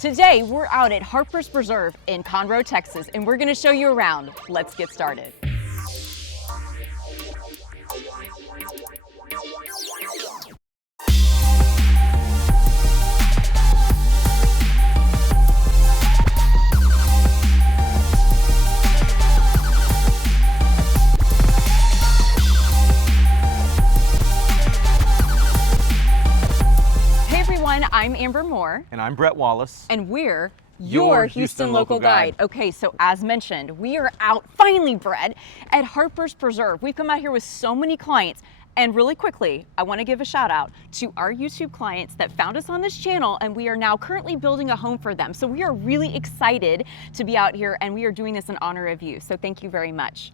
Today, we're out at Harper's Preserve in Conroe, Texas, and we're gonna show you around. Let's get started. I'm Amber Moore. And I'm Bret Wallace. And we're your Houston local guide. Okay, so as mentioned, we are out finally, Bret, at Harper's Preserve. We've come out here with so many clients. And really quickly, I want to give a shout out to our YouTube clients that found us on this channel, and we are now currently building a home for them. So we are really excited to be out here, and we are doing this in honor of you. So thank you very much.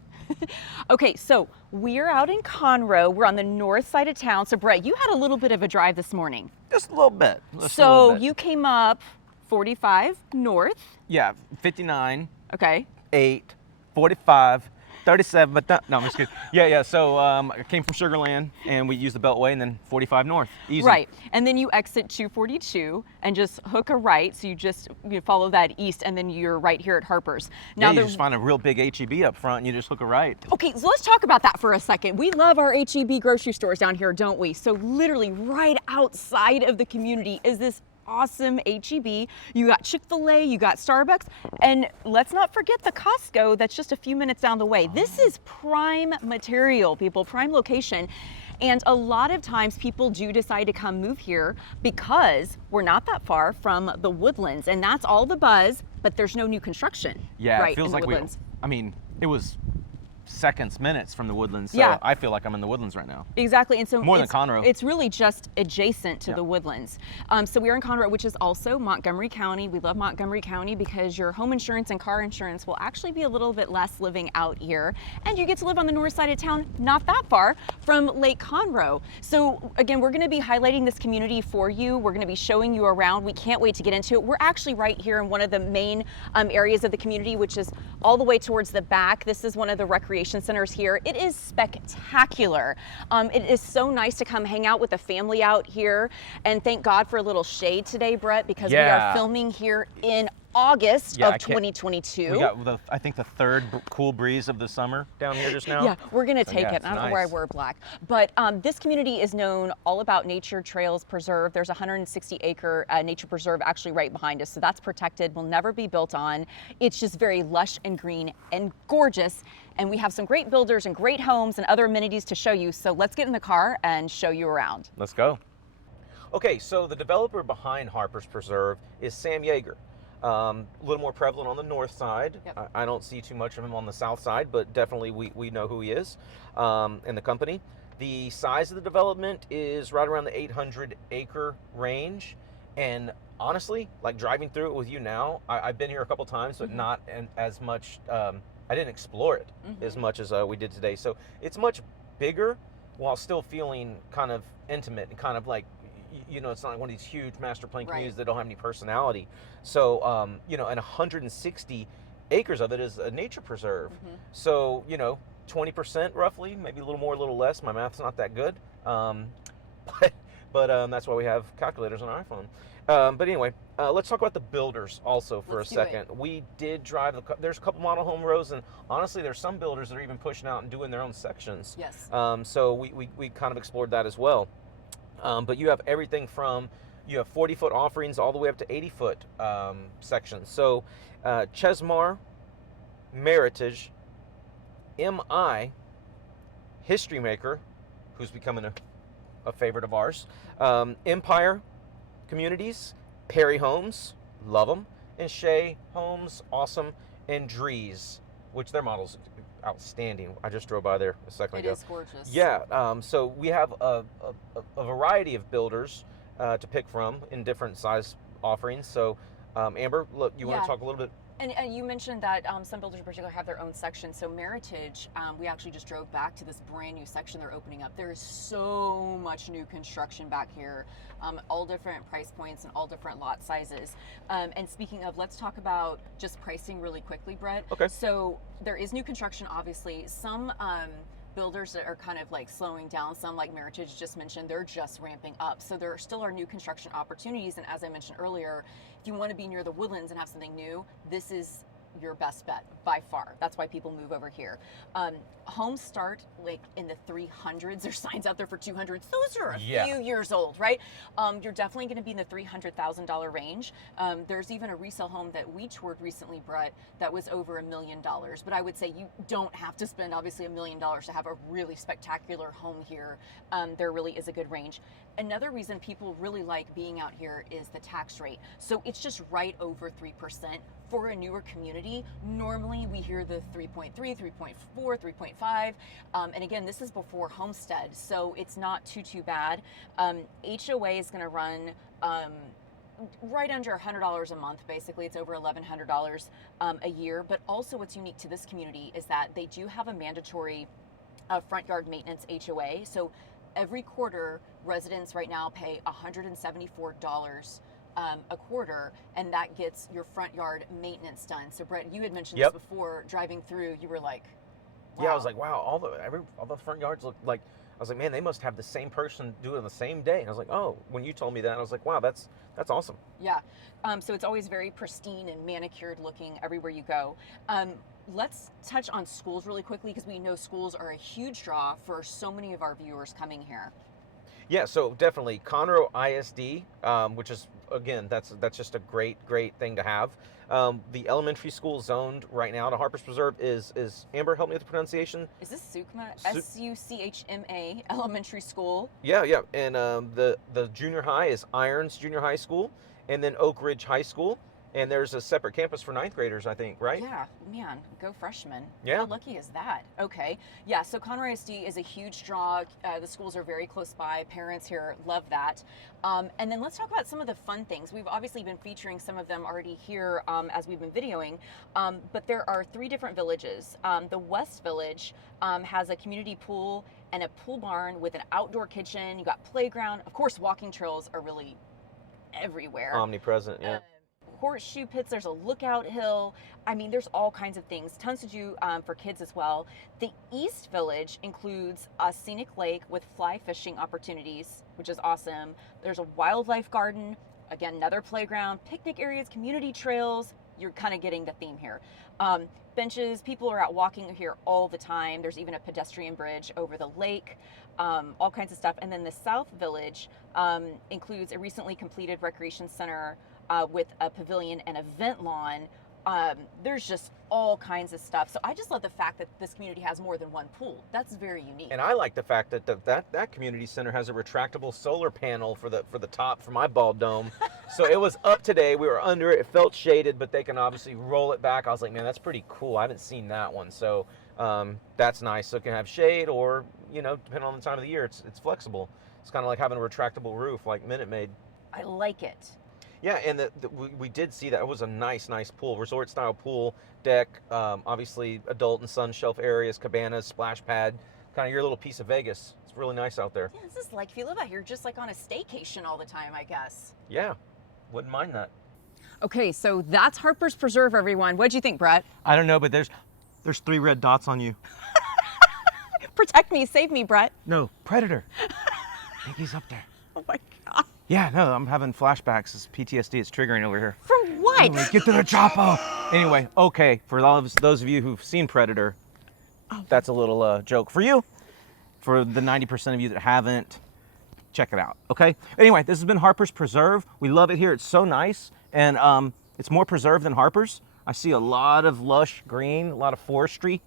Okay, so we're out in Conroe. We're on the north side of town. So Bret, you had a little bit of a drive this morning. Just a little bit. So you came up 45 north. Yeah, 59. Okay. 8, 45, 37, but no, I'm just kidding. Yeah, so I came from Sugar Land, and we used the Beltway, and then 45 north, easy. Right, and then you exit 242 and just hook a right, so you follow that east, and then you're right here at Harper's. Now you just find a real big H-E-B up front, and you just hook a right. Okay, so let's talk about that for a second. We love our H-E-B grocery stores down here, don't we? So literally right outside of the community is this awesome H-E-B. You got Chick-fil-A, you got Starbucks, and let's not forget the Costco that's just a few minutes down the way. This is prime material, people, prime location. And a lot of times people do decide to come move here because we're not that far from the Woodlands, and that's all the buzz, but there's no new construction. Yeah, right, it feels like it was seconds, minutes from the Woodlands, so yeah. I feel like I'm in the Woodlands right now. Exactly, and so more than Conroe. It's really just adjacent to the Woodlands. So we're in Conroe, which is also Montgomery County. We love Montgomery County because your home insurance and car insurance will actually be a little bit less living out here, and you get to live on the north side of town, not that far from Lake Conroe. So again, we're going to be highlighting this community for you. We're going to be showing you around. We can't wait to get into it. We're actually right here in one of the main areas of the community, which is all the way towards the back. This is one of the recreation centers here. It is spectacular. It is so nice to come hang out with the family out here, and thank God for a little shade today, Bret, because we are filming here in August of 2022. We got, I think, the third cool breeze of the summer down here just now. Yeah, we're going to take it. I don't know why I wore black. But this community is known all about nature trails preserve. There's a 160-acre nature preserve actually right behind us. So that's protected, will never be built on. It's just very lush and green and gorgeous. And we have some great builders and great homes and other amenities to show you. So let's get in the car and show you around. Let's go. Okay, so the developer behind Harper's Preserve is Sam Yeager. A little more prevalent on the north side. Yep. I don't see too much of him on the south side, but definitely we know who he is in the company. The size of the development is right around the 800-acre range. And honestly, like driving through it with you now, I've been here a couple times, but not as much. I didn't explore it as much as we did today. So it's much bigger while still feeling kind of intimate and kind of like, you know, it's not like one of these huge master plan communities that don't have any personality. So, you know, and 160 acres of it is a nature preserve. So, you know, 20% roughly, maybe a little more, a little less. My math's not that good. But that's why we have calculators on our iPhone. But anyway, let's talk about the builders also for a second. We did drive, there's a couple model home rows, and honestly, there's some builders that are even pushing out and doing their own sections. Yes. So we kind of explored that as well. But you have everything from, you have 40-foot offerings all the way up to 80-foot sections. So Chesmar, Meritage, MI, History Maker, who's becoming a favorite of ours, Empire Communities, Perry Homes, love them, and Shea Homes, awesome, and Drees, which their model's outstanding. I just drove by there a second ago. It is gorgeous. Yeah, so we have a variety of builders to pick from in different size offerings. So Amber, look, you want to talk a little bit? And you mentioned that some builders in particular have their own section. So Meritage, we actually just drove back to this brand new section they're opening up. There is so much new construction back here, all different price points and all different lot sizes. And speaking of, let's talk about just pricing really quickly, Bret. Okay. So there is new construction, obviously. Some builders that are kind of like slowing down some, like Meritage just mentioned, they're just ramping up. So there still are new construction opportunities. And as I mentioned earlier, if you want to be near the Woodlands and have something new, this is your best bet by far. That's why people move over here. Homes start like in the 300s. There's signs out there for 200s. Those are a few years old, right? You're definitely going to be in the $300,000 range. There's even a resale home that we toured recently, Bret, that was over $1 million. But I would say you don't have to spend obviously $1 million to have a really spectacular home here. There really is a good range. Another reason people really like being out here is the tax rate. So it's just right over 3%. For a newer community, normally we hear the 3.3, 3.4, 3.5. And again, this is before homestead, so it's not too bad. HOA is gonna run right under $100 a month, basically. It's over $1,100 a year. But also what's unique to this community is that they do have a mandatory front yard maintenance HOA. So every quarter, residents right now pay $174 a quarter, and that gets your front yard maintenance done. So Bret, you had mentioned this before, driving through, you were like, wow. Yeah, I was like, wow, all the front yards look like, I was like, man, they must have the same person do it on the same day. And I was like, oh, when you told me that, I was like, wow, that's awesome. Yeah, so it's always very pristine and manicured looking everywhere you go. Let's touch on schools really quickly, because we know schools are a huge draw for so many of our viewers coming here. Yeah, so definitely Conroe ISD, which is, again, that's just a great thing to have. The elementary school zoned right now to Harper's Preserve is Amber, help me with the pronunciation. Is this SUCHMA? SUCHMA Elementary School? Yeah, and the junior high is Irons Junior High School, and then Oak Ridge High School. And there's a separate campus for 9th graders, I think, right? Yeah, man, go freshmen. Yeah. How lucky is that? Okay. Yeah, so Conroe ISD is a huge draw. The schools are very close by. Parents here love that. And then let's talk about some of the fun things. We've obviously been featuring some of them already here as we've been videoing, but there are 3 different villages. The West Village has a community pool and a pool barn with an outdoor kitchen. You got playground. Of course, walking trails are really everywhere. Omnipresent, yeah. Horseshoe pits, there's a lookout hill. I mean, there's all kinds of things, tons to do for kids as well. The East Village includes a scenic lake with fly fishing opportunities, which is awesome. There's a wildlife garden, again, another playground, picnic areas, community trails. You're kind of getting the theme here. Benches, people are out walking here all the time. There's even a pedestrian bridge over the lake, all kinds of stuff. And then the South Village includes a recently completed recreation center with a pavilion and event lawn. There's just all kinds of stuff. So I just love the fact that this community has more than one pool. That's very unique. And I like the fact that that community center has a retractable solar panel for the top for my ball dome. So it was up today. We were under it. It felt shaded, but they can obviously roll it back. I was like, man, that's pretty cool. I haven't seen that one. So that's nice. So it can have shade, or depending on the time of the year, it's flexible. It's kind of like having a retractable roof, like Minute Maid. I like it. Yeah, and we did see that. It was a nice pool, resort-style pool deck, obviously adult and sun shelf areas, cabanas, splash pad, kind of your little piece of Vegas. It's really nice out there. Yeah, this is like if you live out here, just like on a staycation all the time, I guess. Yeah, wouldn't mind that. Okay, so that's Harper's Preserve, everyone. What'd you think, Bret? I don't know, but there's 3 red dots on you. Protect me, save me, Bret. No, predator. I think he's up there. Oh my God. Yeah, no, I'm having flashbacks. It's PTSD. It's triggering over here. From what? Anyway, get to the chopper. Anyway, okay, for those of you who've seen Predator, that's a little joke for you. For the 90% of you that haven't, check it out, okay? Anyway, this has been Harper's Preserve. We love it here. It's so nice, and it's more preserved than Harper's. I see a lot of lush green, a lot of forestry.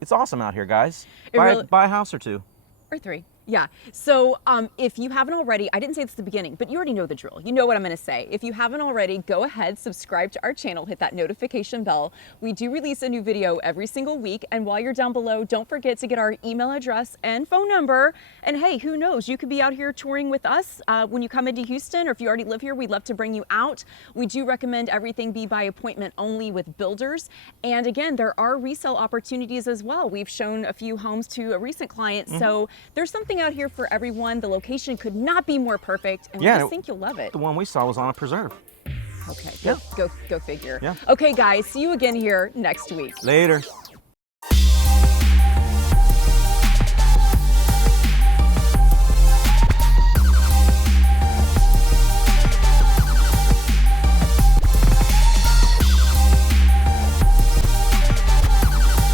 It's awesome out here, guys. Buy a house or 2. Or 3. Yeah. So if you haven't already, I didn't say this at the beginning, but you already know the drill. You know what I'm going to say. If you haven't already, go ahead, subscribe to our channel, hit that notification bell. We do release a new video every single week. And while you're down below, don't forget to get our email address and phone number. And hey, who knows? You could be out here touring with us when you come into Houston, or if you already live here, we'd love to bring you out. We do recommend everything be by appointment only with builders. And again, there are resale opportunities as well. We've shown a few homes to a recent client. So there's something out here for everyone. The location could not be more perfect, and we just think you'll love it. The one we saw was on a preserve. Okay, go figure. Yeah. Okay, guys, see you again here next week. Later.